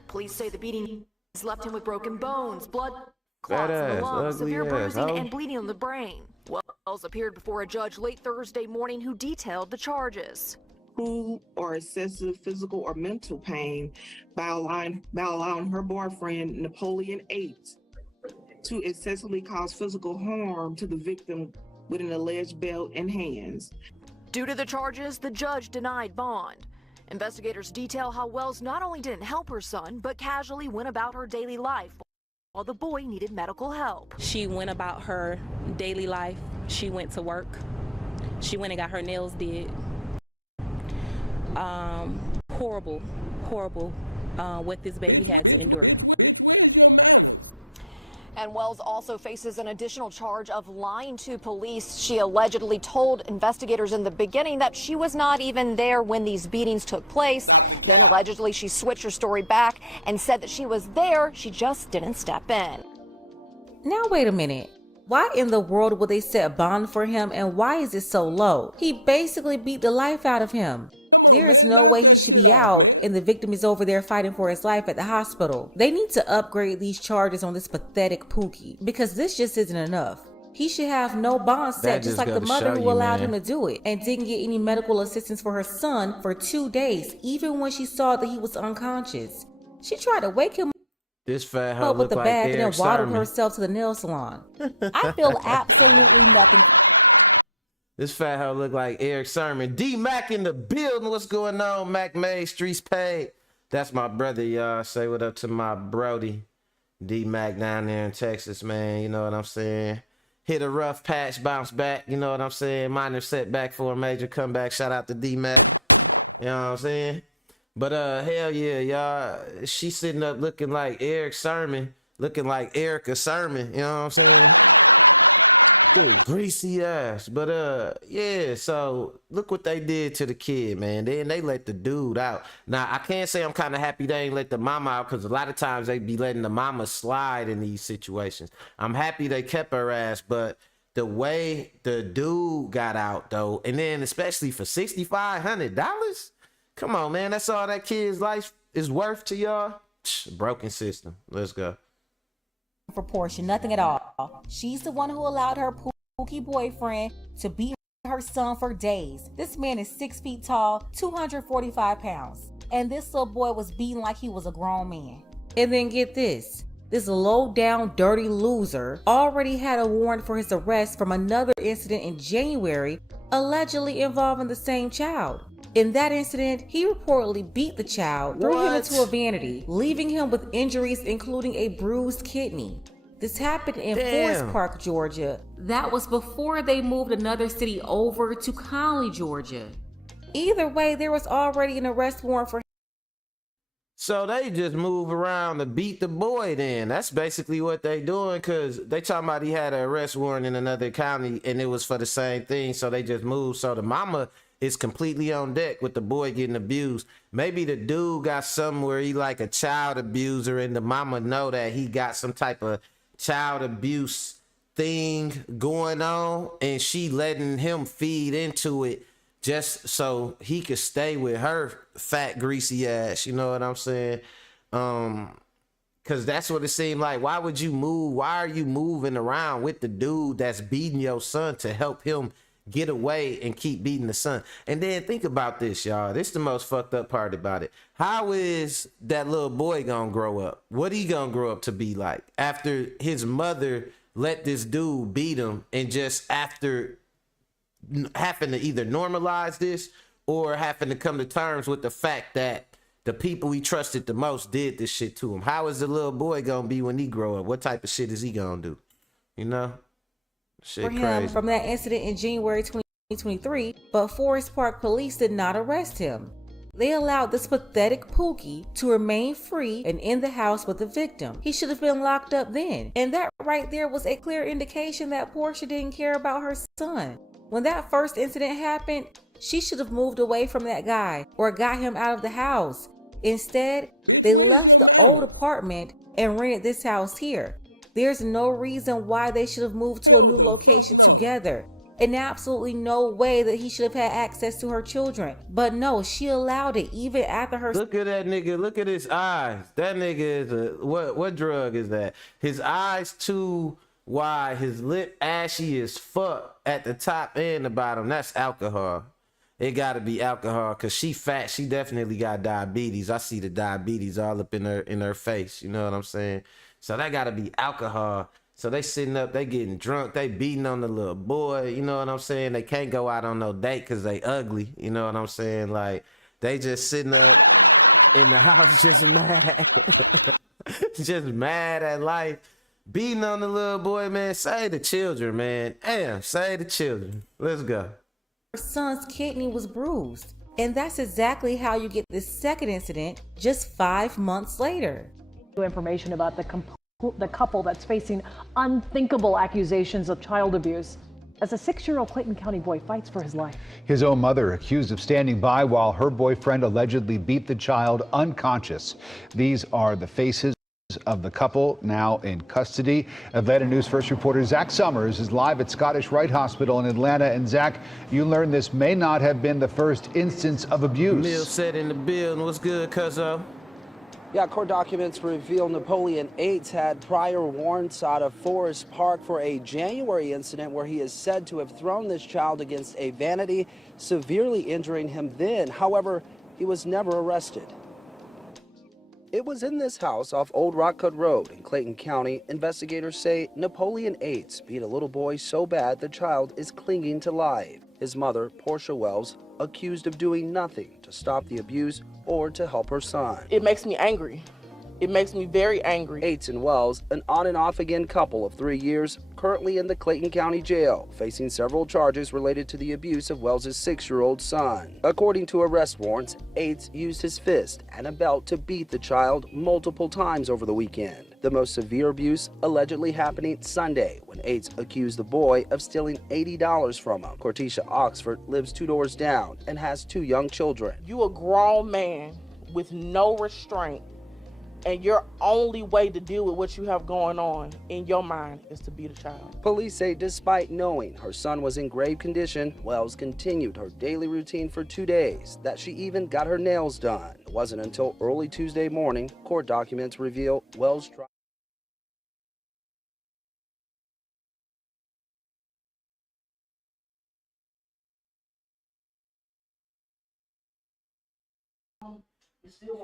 Police say the beating has left him with broken bones, blood clots in the lungs, ugly severe ass, bruising, hoe. and bleeding on the brain. Wells appeared before a judge late Thursday morning who detailed the charges. Cruel or excessive physical or mental pain by allowing her boyfriend, Napoleon Eights, to excessively cause physical harm to the victim with an alleged belt and hands. Due to the charges, the judge denied bond. Investigators detail how Wells not only didn't help her son, but casually went about her daily life while the boy needed medical help. She went about her daily life. She went to work. She went and got her nails did. Horrible what this baby had to endure. And Wells also faces an additional charge of lying to police. She allegedly told investigators in the beginning that she was not even there when these beatings took place. Then allegedly she switched her story back and said that she was there, she just didn't step in. Now wait a minute. Why in the world would they set a bond for him, and why is it so low? He basically beat the life out of him. There is no way he should be out and the victim is over there fighting for his life at the hospital. They need to upgrade these charges on this pathetic Pookie, because this just isn't enough. He should have no bond set, just like the mother who allowed him to do it and didn't get any medical assistance for her son for 2 days, even when she saw that he was unconscious. She tried to wake him This fat hoe up with look the like bag and Eric then waddled Sermon. herself to the nail salon. I feel absolutely nothing. This fat hoe look like Eric Sermon. D-Mac in the building. What's going on? Mac May, Streets Paid. That's my brother, y'all. Say what up to my Brody. D-Mac down there in Texas, man. You know what I'm saying? Hit a rough patch, bounce back. You know what I'm saying? Minor setback for a major comeback. Shout out to D-Mac. You know what I'm saying? But hell yeah, y'all. She sitting up looking like Eric Sermon. Looking like Erica Sermon. You know what I'm saying? Big greasy ass. But yeah, so look what they did to the kid, man. Then they let the dude out. Now I can't say I'm kind of happy they ain't let the mama out, because a lot of times they be letting the mama slide in these situations. I'm happy they kept her ass, but the way the dude got out though, and then especially for $6,500, come on, man, that's all that kid's life is worth to y'all. Broken system. Let's go. Proportion, nothing at all. She's the one who allowed her Pookie boyfriend to beat her son for days. This man is 6 feet tall, 245 pounds, and this little boy was beaten like he was a grown man. And then get this. This low down dirty loser already had a warrant for his arrest from another incident in January, allegedly involving the same child. In that incident, he reportedly beat the child, threw him into a vanity, leaving him with injuries including a bruised kidney. This happened in Forest Park, Georgia. That was before they moved another city over to Conley, Georgia. Either way, there was already an arrest warrant for him. So they just move around to beat the boy then. That's basically what they doing, because they talking about he had an arrest warrant in another county and it was for the same thing, so they just moved. So the mama is completely on deck with the boy getting abused. Maybe the dude got something where he like a child abuser and the mama know that he got some type of child abuse thing going on and she letting him feed into it just so he could stay with her fat greasy ass. You know what I'm saying? Cause that's what it seemed like. Why would you move? Why are you moving around with the dude that's beating your son to help him get away and keep beating the son? And then think about this, y'all. This is the most fucked up part about it. How is that little boy gonna grow up? What he gonna grow up to be like after his mother let this dude beat him, and just after having to either normalize this or having to come to terms with the fact that the people he trusted the most did this shit to him? How is the little boy gonna be when he grow up? What type of shit is he gonna do? You know? Shit for him crazy. From that incident in January 2023, but Forest Park police did not arrest him. They allowed this pathetic Pookie to remain free and in the house with the victim. He should have been locked up then. And that right there was a clear indication that Portia didn't care about her son. When that first incident happened, she should have moved away from that guy or got him out of the house. Instead, they left the old apartment and rented this house here. There's no reason why they should have moved to a new location together, and absolutely no way that he should have had access to her children. But no, she allowed it even after her. Look at that nigga. Look at his eyes. That nigga is a what drug is that? His eyes too wide. His lip ashy as fuck at the top and the bottom. That's alcohol. It gotta be alcohol, cause she fat. She definitely got diabetes. I see the diabetes all up in her face. You know what I'm saying? So that gotta be alcohol. So they sitting up, they getting drunk, they beating on the little boy. You know what I'm saying? They can't go out on no date cause they ugly. You know what I'm saying? Like they just sitting up in the house just mad. Just mad at life. Beating on the little boy, man. Save the children, man. Damn, save the children. Let's go. Her son's kidney was bruised. And that's exactly how you get this second incident just 5 months later. Information about the the couple that's facing unthinkable accusations of child abuse as a 6-year-old Clayton County boy fights for his life. His own mother accused of standing by while her boyfriend allegedly beat the child unconscious. These are the faces of the couple now in custody. Atlanta News First reporter Zach Summers is live at Scottish Rite Hospital in Atlanta. And Zach, you learned this may not have been the first instance of abuse. Mill said in the building. What's good, cuzzo? Yeah, court documents reveal Napoleon Yates had prior warrants out of Forest Park for a January incident where he is said to have thrown this child against a vanity, severely injuring him then. However, he was never arrested. It was in this house off Old Rock Cut Road in Clayton County. Investigators say Napoleon Yates beat a little boy so bad the child is clinging to life. His mother, Portia Wells, accused of doing nothing to stop the abuse or to help her son. It makes me angry. It makes me very angry. Yates and Wells, an on and off again couple of 3 years, currently in the Clayton County Jail, facing several charges related to the abuse of Wells' 6-year-old son. According to arrest warrants, Yates used his fist and a belt to beat the child multiple times over the weekend. The most severe abuse allegedly happening Sunday when Yates accused the boy of stealing $80 from him. Cortisha Oxford lives 2 doors down and has 2 young children. You a grown man with no restraint, and your only way to deal with what you have going on in your mind is to beat a child. Police say despite knowing her son was in grave condition, Wells continued her daily routine for 2 days, that she even got her nails done. It wasn't until early Tuesday morning, court documents reveal Wells tried.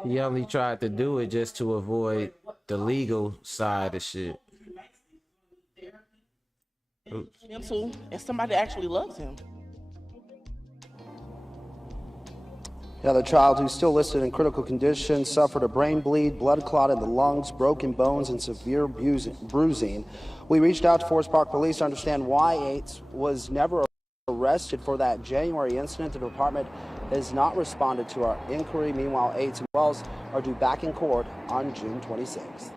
He only tried to do it just to avoid the legal side of shit. Oops. Mental, and somebody actually loves him. Yeah, the child, who's still listed in critical condition, suffered a brain bleed, blood clot in the lungs, broken bones, and severe bruising. We reached out to Forest Park Police to understand why Yates was never arrested for that January incident. The department has not responded to our inquiry. Meanwhile, Yates and Wells are due back in court on June 26th.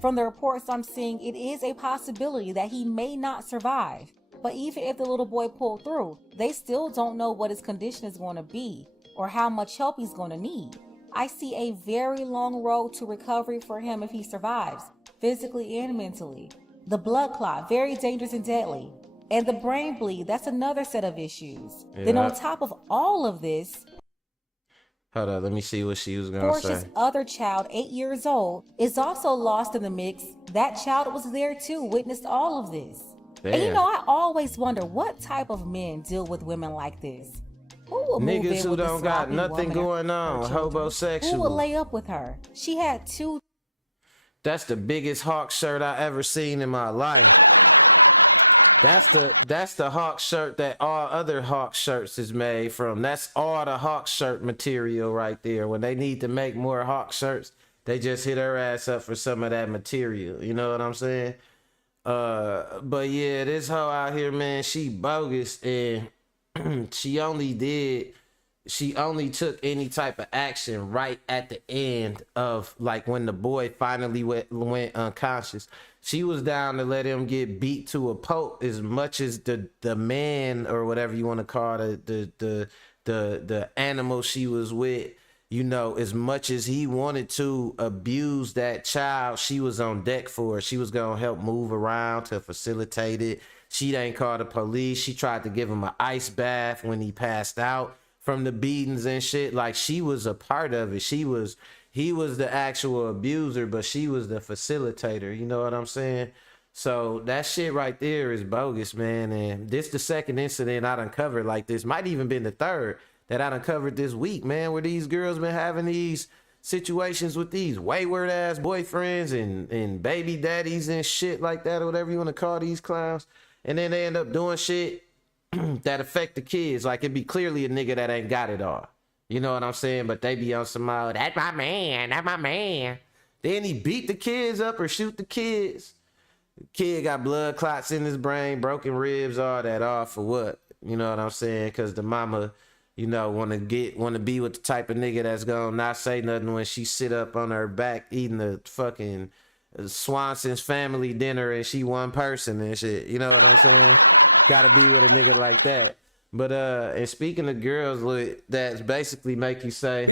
From the reports I'm seeing, it is a possibility that he may not survive. But even if the little boy pulled through, they still don't know what his condition is going to be or how much help he's going to need. I see a very long road to recovery for him if he survives, physically and mentally. The blood clot, very dangerous and deadly. And the brain bleed, that's another set of issues. Yeah. Then on top of all of this, Hold on, let me see what she was gonna Portia's say. other child, 8 years old, is also lost in the mix. That child was there too, witnessed all of this. Damn. And you know, I always wonder what type of men deal with women like this. Who will move Niggas in who with a don't got sloppy nothing woman going and her on, children? Who would homosexual. lay up with her? She had 2. That's the biggest hawk shirt I ever seen in my life. That's the hawk shirt that all other hawk shirts is made from. That's all the hawk shirt material right there. When they need to make more hawk shirts, they just hit her ass up for some of that material. You know what I'm saying? But yeah, this hoe out here, man, she bogus, and she only took any type of action right at the end of, like, when the boy finally went unconscious. She was down to let him get beat to a pulp as much as the man, or whatever you want to call the animal she was with, you know, as much as he wanted to abuse that child, she was on deck for it. She was gonna help move around to facilitate it. She didn't call the police. She tried to give him an ice bath when he passed out from the beatings and shit. Like, she was a part of it. He was the actual abuser, but she was the facilitator. You know what I'm saying? So that shit right there is bogus, man. And this the second incident I done covered like this. Might even been the third that I done covered this week, man, where these girls been having these situations with these wayward ass boyfriends and baby daddies and shit like that, or whatever you want to call these clowns. And then they end up doing shit that affect the kids. Like, it be clearly a nigga that ain't got it all. You know what I'm saying? But they be on some, that's my man, that's my man. Then he beat the kids up or shoot the kids. The kid got blood clots in his brain, broken ribs, all that, all for what? You know what I'm saying? Because the mama, you know, want to be with the type of nigga that's gonna not say nothing when she sit up on her back eating a fucking Swanson's family dinner and she one person and shit. You know what I'm saying? Gotta be with a nigga like that. But and speaking of girls, look, that's basically make you say,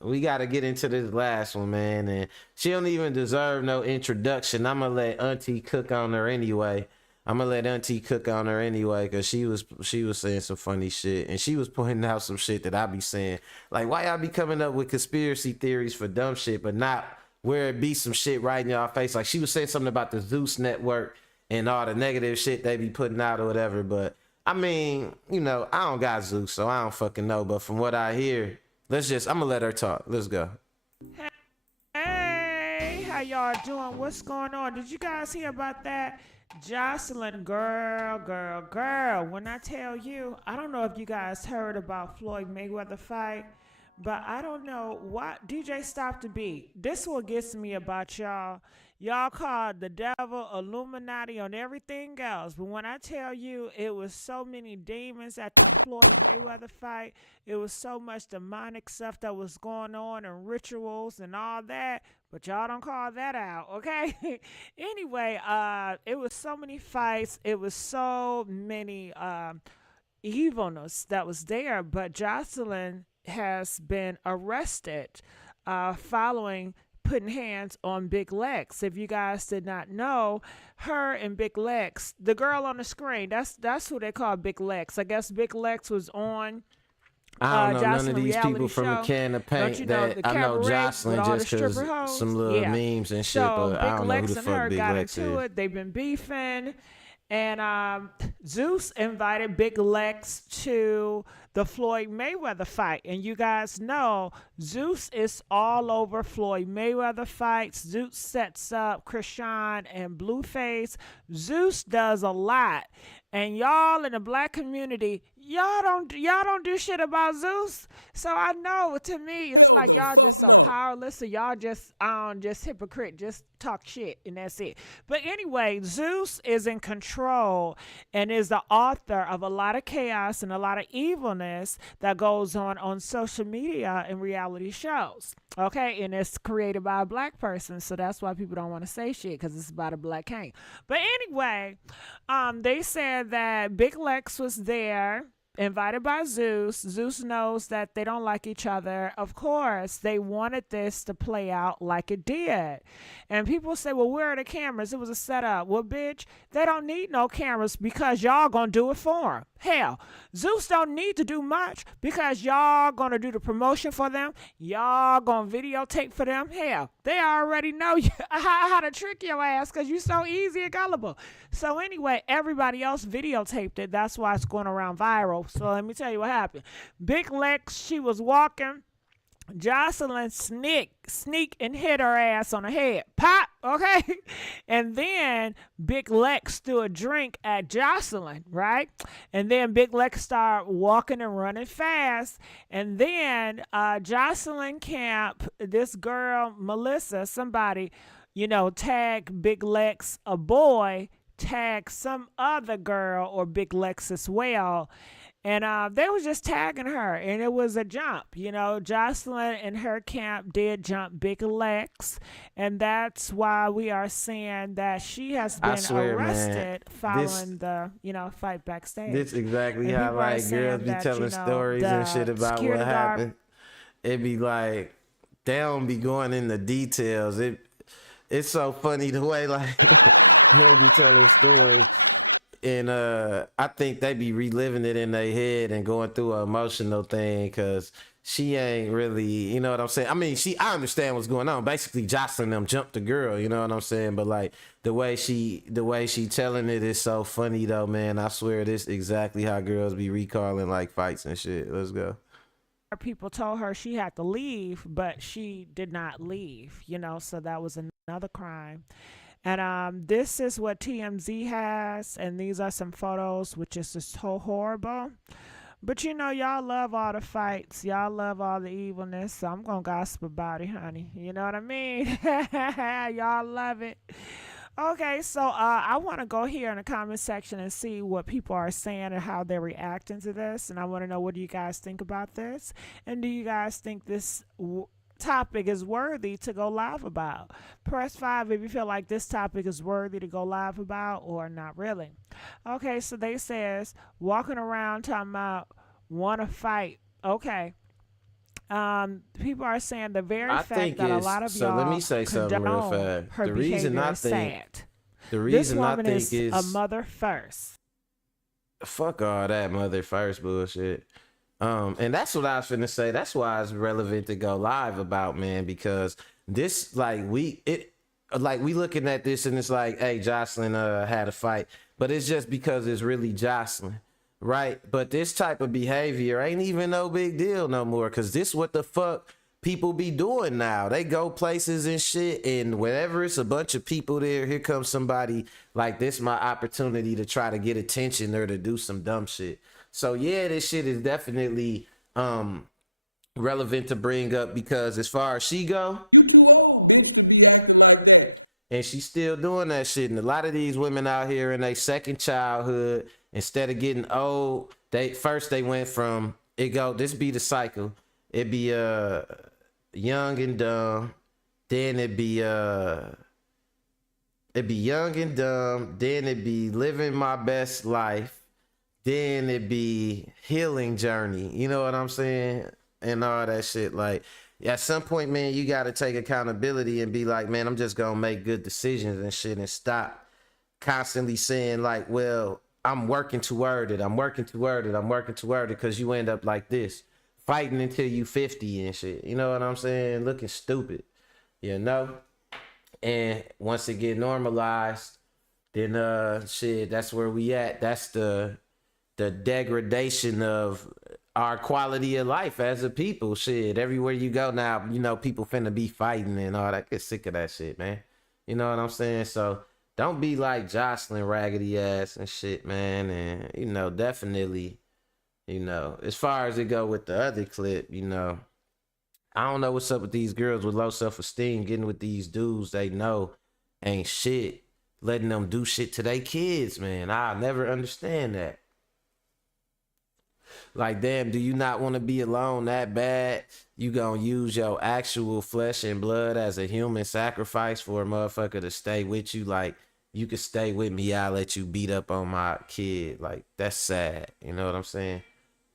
we gotta get into this last one, man. And she don't even deserve no introduction. I'ma let Auntie cook on her anyway. Cause she was saying some funny shit and she was pointing out some shit that I be saying. Like, why y'all be coming up with conspiracy theories for dumb shit, but not where it be some shit right in y'all face? Like, she was saying something about the Zeus network and all the negative shit they be putting out or whatever. But I mean, you know, I don't got Zeus, so I don't fucking know. But from what I hear, I'm gonna let her talk. Let's go. Hey, how y'all doing? What's going on? Did you guys hear about that? Jocelyn, girl. When I tell you, I don't know if you guys heard about Floyd Mayweather fight, but I don't know what DJ Stop the Beat. This what gets me about y'all. Y'all called the devil, Illuminati on everything else. But when I tell you it was so many demons at the Floyd Mayweather fight, it was so much demonic stuff that was going on and rituals and all that. But y'all don't call that out, okay? Anyway, it was so many fights. It was so many evilness that was there. But Jocelyn has been arrested following putting hands on Big Lex. If you guys did not know, her and Big Lex, the girl on the screen, that's who they call Big Lex. I guess Big Lex was on I don't know Jocelyn none of these people from a can of paint that I know Jocelyn just because some little memes and shit, so but I don't know who the fuck Big Lex is. They've been beefing, and Zeus invited Big Lex to the Floyd Mayweather fight. And you guys know Zeus is all over Floyd Mayweather fights. Zeus sets up Krishan and Blueface. Zeus does a lot. And y'all in the black community, y'all don't do shit about Zeus. So I know, to me, it's like y'all just so powerless. So y'all just hypocrite, just talk shit, and that's it. But anyway, Zeus is in control and is the author of a lot of chaos and a lot of evilness that goes on social media and reality shows. Okay, and it's created by a black person, so that's why people don't want to say shit, because it's about a black king. But anyway, they said that Big Lex was there, invited by Zeus. Zeus knows that they don't like each other. Of course, they wanted this to play out like it did. And people say, well, where are the cameras? It was a setup. Well, bitch, they don't need no cameras because y'all gonna do it for them. Hell, Zeus don't need to do much because y'all gonna do the promotion for them. Y'all gonna videotape for them. Hell, they already know how to trick your ass because you so easy and gullible. So anyway, everybody else videotaped it. That's why it's going around viral. So let me tell you what happened. Big Lex, she was walking. Jocelyn sneak and hit her ass on the head. Pop, okay? And then Big Lex threw a drink at Jocelyn, right? And then Big Lex started walking and running fast. And then Jocelyn Camp, this girl, Melissa, somebody, tag Big Lex, a boy, tag some other girl or Big Lex as well. And they was just tagging her, and it was a jump. Jocelyn and her camp did jump Big Lex, and that's why we are saying that she has been arrested following the, fight backstage. This exactly how girls be telling stories and shit about what happened. It be like they don't be going into details. It's so funny the way they be telling stories. And I think they be reliving it in their head and going through an emotional thing because she ain't really, you know what I'm saying? I mean, I understand what's going on. Basically, Jocelyn them jumped the girl, you know what I'm saying? But like the way she telling it is so funny though, man. I swear this exactly how girls be recalling like fights and shit. Let's go. People told her she had to leave, but she did not leave, so that was another crime. And this is what TMZ has, and these are some photos, which is just so horrible. But y'all love all the fights. Y'all love all the evilness, so I'm going to gossip about it, honey. You know what I mean? Y'all love it. Okay, so I want to go here in the comment section and see what people are saying and how they're reacting to this. And I want to know, what do you guys think about this? And do you guys think this topic is worthy to go live about. Press 5 if you feel like this topic is worthy to go live about or not really. Okay, so they says walking around talking about want to fight. Okay. People are saying the very I fact think that a it's lot of so. Let me y'all say something real condone fast. her behavior is sad. The This reason I woman think is a is mother first. fuck all that mother first bullshit. And that's what I was finna say. That's why it's relevant to go live about, man, because this we looking at this and it's like, hey, Jocelyn had a fight, but it's just because it's really Jocelyn, right? But this type of behavior ain't even no big deal no more, because this what the fuck people be doing now. They go places and shit, and whenever it's a bunch of people there, here comes somebody like this, my opportunity to try to get attention or to do some dumb shit. So yeah, this shit is definitely relevant to bring up, because as far as she go, and she's still doing that shit. And a lot of these women out here in their second childhood, instead of getting old, they went from this be the cycle. It be young and dumb, then it be young and dumb, then it be living my best life, then it be healing journey. You know what I'm saying? And all that shit. Like, at some point, man, you got to take accountability and be like, man, I'm just going to make good decisions and shit, and stop constantly saying like, well, I'm working toward it. I'm working toward it. I'm working toward it. Because you end up like this, fighting until you 50 and shit. You know what I'm saying? Looking stupid, you know? And once it get normalized, then shit, that's where we at. That's the degradation of our quality of life as a people. Shit, everywhere you go now, you know, people finna be fighting and all that. Get sick of that shit, man. You know what I'm saying? So don't be like Jocelyn raggedy ass and shit, man. And, you know, definitely, you know, as far as it go with the other clip, you know, I don't know what's up with these girls with low self-esteem getting with these dudes they know ain't shit, letting them do shit to their kids, man. I'll never understand that. Like, damn, do you not want to be alone that bad? You gonna use your actual flesh and blood as a human sacrifice for a motherfucker to stay with you? Like, you could stay with me, I'll let you beat up on my kid. Like, that's sad. You know what I'm saying?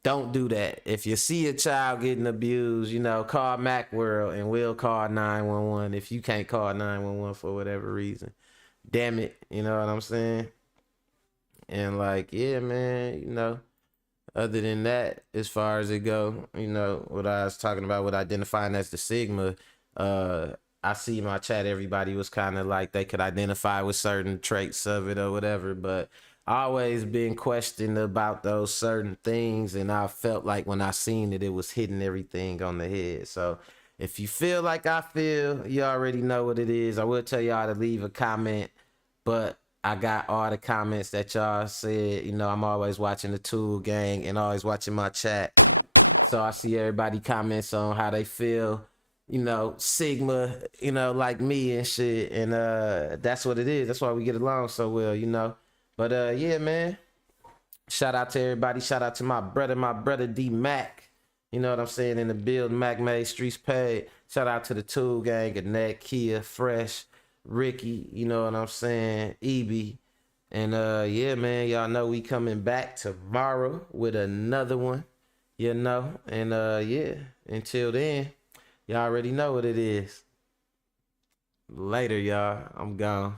Don't do that. If you see a child getting abused, you know, call Macworld and we'll call 911 if you can't call 911 for whatever reason. Damn it. You know what I'm saying? And like, yeah, man, you know, other than that, as far as it go, you know, what I was talking about with identifying as the Sigma, I see in my chat, everybody was kind of like they could identify with certain traits of it or whatever, but I always been questioned about those certain things, and I felt like when I seen it, it was hitting everything on the head. So if you feel like I feel, you already know what it is. I will tell y'all to leave a comment, but I got all the comments that y'all said. You know, I'm always watching the Tool Gang and always watching my chat. So I see everybody comments on how they feel, you know, Sigma, you know, like me and shit. And that's what it is. That's why we get along so well, you know. But yeah, man. Shout out to everybody. Shout out to my brother D Mac. You know what I'm saying? In the build, Mac made streets paid. Shout out to the Tool Gang, Annette, Kia, Fresh, Ricky, you know what I'm saying? EB. And yeah, man, y'all know we coming back tomorrow with another one, you know. And yeah, until then, y'all already know what it is. Later, y'all. I'm gone.